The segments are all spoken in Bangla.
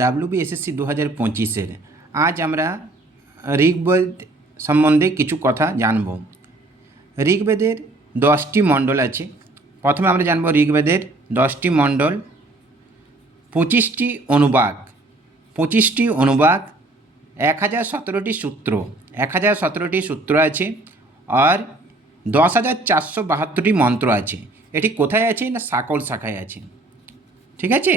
ডাব্লিউবিএসএসসি 2025-এর আজ আমরা ঋগ্বেদ সম্বন্ধে কিছু কথা জানব। ঋগ্বেদের 10টি মণ্ডল আছে। প্রথমে আমরা জানব ঋগ্বেদের 10টি মণ্ডল, 25টি অনুবাদ, 1017টি সূত্র, 1017টি সূত্র আছে, আর 10,472টি মন্ত্র আছে। এটি কোথায় আছে না সাকল শাখায় আছে। ঠিক আছে,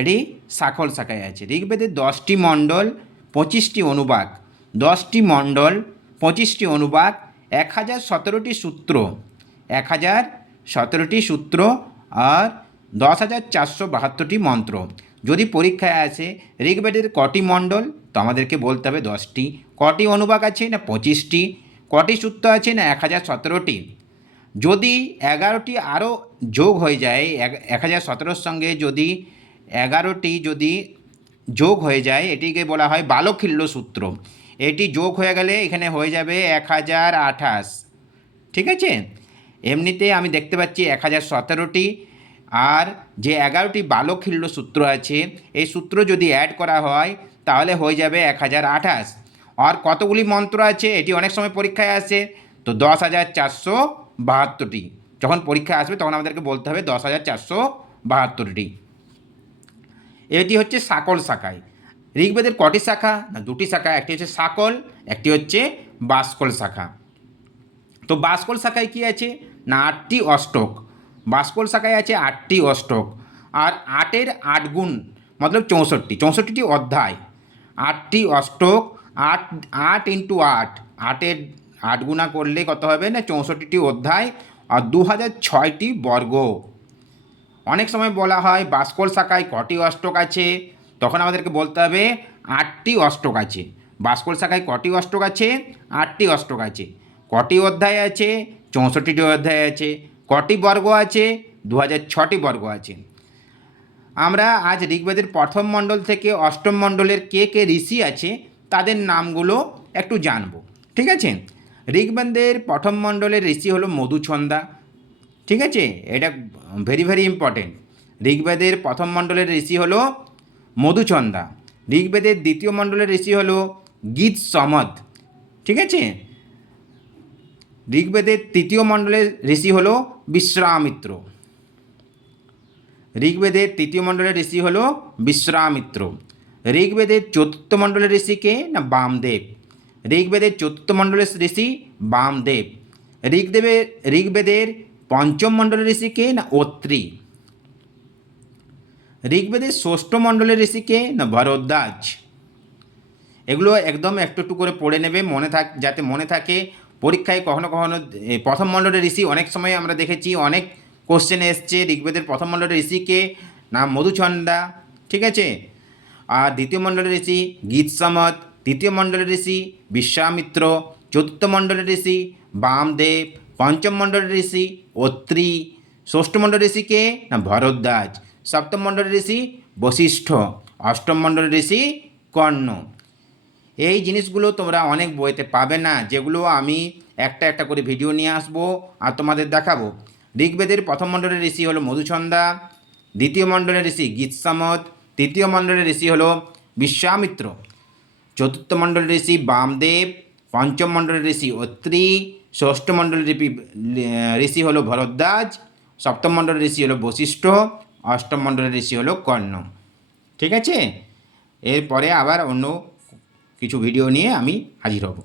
এটি সাকল শাখায় আছে। ঋগ্বেদের 10টি মণ্ডল, 25টি অনুবাদ, 10টি মণ্ডল, 25টি অনুবাদ, 1017টি সূত্র, 1017টি সূত্র আর 10,472টি মন্ত্র। যদি পরীক্ষায় আসে ঋগ্বেদের কটি মণ্ডল, তো আমাদেরকে বলতে হবে 10টি। কটি অনুবাদ আছে না 25টি। কটি সূত্র আছে না 1017টি। যদি 11টি আরও যোগ হয়ে যায়, 1017-র সঙ্গে যদি 11টি যদি যোগ হয়ে যায়, এটিকে বলা হয় বালখিল্য সূত্র। এটি যোগ হয়ে গেলে এখানে হয়ে যাবে 1028। ঠিক আছে, এমনিতে আমি দেখতে পাচ্ছি 1017টি, আর যে 11টি বালখিল্য সূত্র আছে এই সূত্র যদি অ্যাড করা হয় তাহলে হয়ে যাবে 1028। আর কতগুলি মন্ত্র আছে এটি অনেক সময় পরীক্ষায় আসে, তো 10,472টি। যখন পরীক্ষা আসবে তখন আমাদেরকে বলতে হবে 10,472টি। এটি হচ্ছে সাকল শাখায়। ঋগ্বেদের কটি শাখা না 2টি শাখা, একটি হচ্ছে সাকল, একটি হচ্ছে বাসকল শাখা। তো বাসকল শাখায় কি আছে না 8টি অষ্টক। বাসকল শাখায় আছে 8টি অষ্টক, আর 8-এর 8 গুণ মতলব 64টি অধ্যায়। 8টি অষ্টক, 8 ইন্টু 8, 8-এর 8 গুণা করলে কত হবে না 64টি অধ্যায় আর 2006টি বর্গ। অনেক সময় বলা হয় বাসকল শাখায় কটি অষ্টক আছে, তখন আমাদেরকে বলতে হবে 8টি অষ্টক আছে। বাসকল শাখায় কটি অষ্টক আছে? 8টি অষ্টক আছে। কটি অধ্যায় আছে? 64টি অধ্যায় আছে। কটি বর্গ আছে? 2006টি বর্গ আছে। আমরা আজ ঋগ্বেদের প্রথম মণ্ডল থেকে অষ্টম মণ্ডলের কে কে ঋষি আছে তাদের নামগুলো একটু জানব। ঠিক আছে, ঋগ্বেদের প্রথম মণ্ডলের ঋষি হলো মধুছন্দা। ঠিক আছে, এটা ভেরি ইম্পর্টেন্ট। ঋগ্বেদের প্রথম মণ্ডলের ঋষি হলো মধুছন্দা। ঋগ্বেদের দ্বিতীয় মণ্ডলের ঋষি হলো গীতসমদ। ঠিক আছে, ঋগ্বেদের তৃতীয় মণ্ডলের ঋষি হলো বিশ্বামিত্র। ঋগ্বেদের তৃতীয় মণ্ডলের ঋষি হলো বিশ্বামিত্র। ঋগ্বেদের চতুর্থ মণ্ডলের ঋষিকে না বামদেব। ঋগ্বেদের চতুর্থ মণ্ডলের ঋষি বামদেব। ঋগ্বেদের পঞ্চম মণ্ডলের ঋষিকে না অত্রি। ঋগ্বেদের ষষ্ঠ মণ্ডলের ঋষিকে না ভরদ্বাজ। এগুলো একদম একটু একটু করে পড়ে নেবে, যাতে মনে থাকে। পরীক্ষায় কখনো কখনো প্রথম মণ্ডলের ঋষি অনেক সময় আমরা দেখেছি অনেক কোশ্চেনে এসছে ঋগ্বেদের প্রথম মণ্ডলের ঋষিকে নাম মধুছন্দা। ঠিক আছে, আর দ্বিতীয় মণ্ডলের ঋষি গীতসমদ, তৃতীয় মণ্ডলের ঋষি বিশ্বামিত্র, চতুর্থ মণ্ডলের ঋষি বামদেব, পঞ্চম মণ্ডলের ঋষি অত্রি, ষষ্ঠ মণ্ডলের ঋষিকে না ভরদ্বাজ, সপ্তম মণ্ডলের ঋষি বশিষ্ঠ, অষ্টম মণ্ডলের ঋষি কর্ণ। এই জিনিসগুলো তোমরা অনেক বইতে পাবে না, যেগুলো আমি একটা একটা করে ভিডিও নিয়ে আসবো আর তোমাদের দেখাবো। ঋগ্বেদের প্রথম মণ্ডলের ঋষি হলো মধুছন্দা, দ্বিতীয় মণ্ডলের ঋষি গীতসমদ, তৃতীয় মণ্ডলের ঋষি হলো বিশ্বামিত্র, চতুর্থ মণ্ডলের ঋষি বামদেব, পঞ্চম মণ্ডলের ঋষি অত্রি, ষষ্ঠ মণ্ডলের ঋষি হলো ভরদ্বাজ, সপ্তম মণ্ডলের ঋষি হলো বশিষ্ঠ, অষ্টম মণ্ডলের ঋষি হলো কর্ণ। ঠিক আছে, এরপরে আবার অন্য কিছু ভিডিও নিয়ে আমি হাজির হব।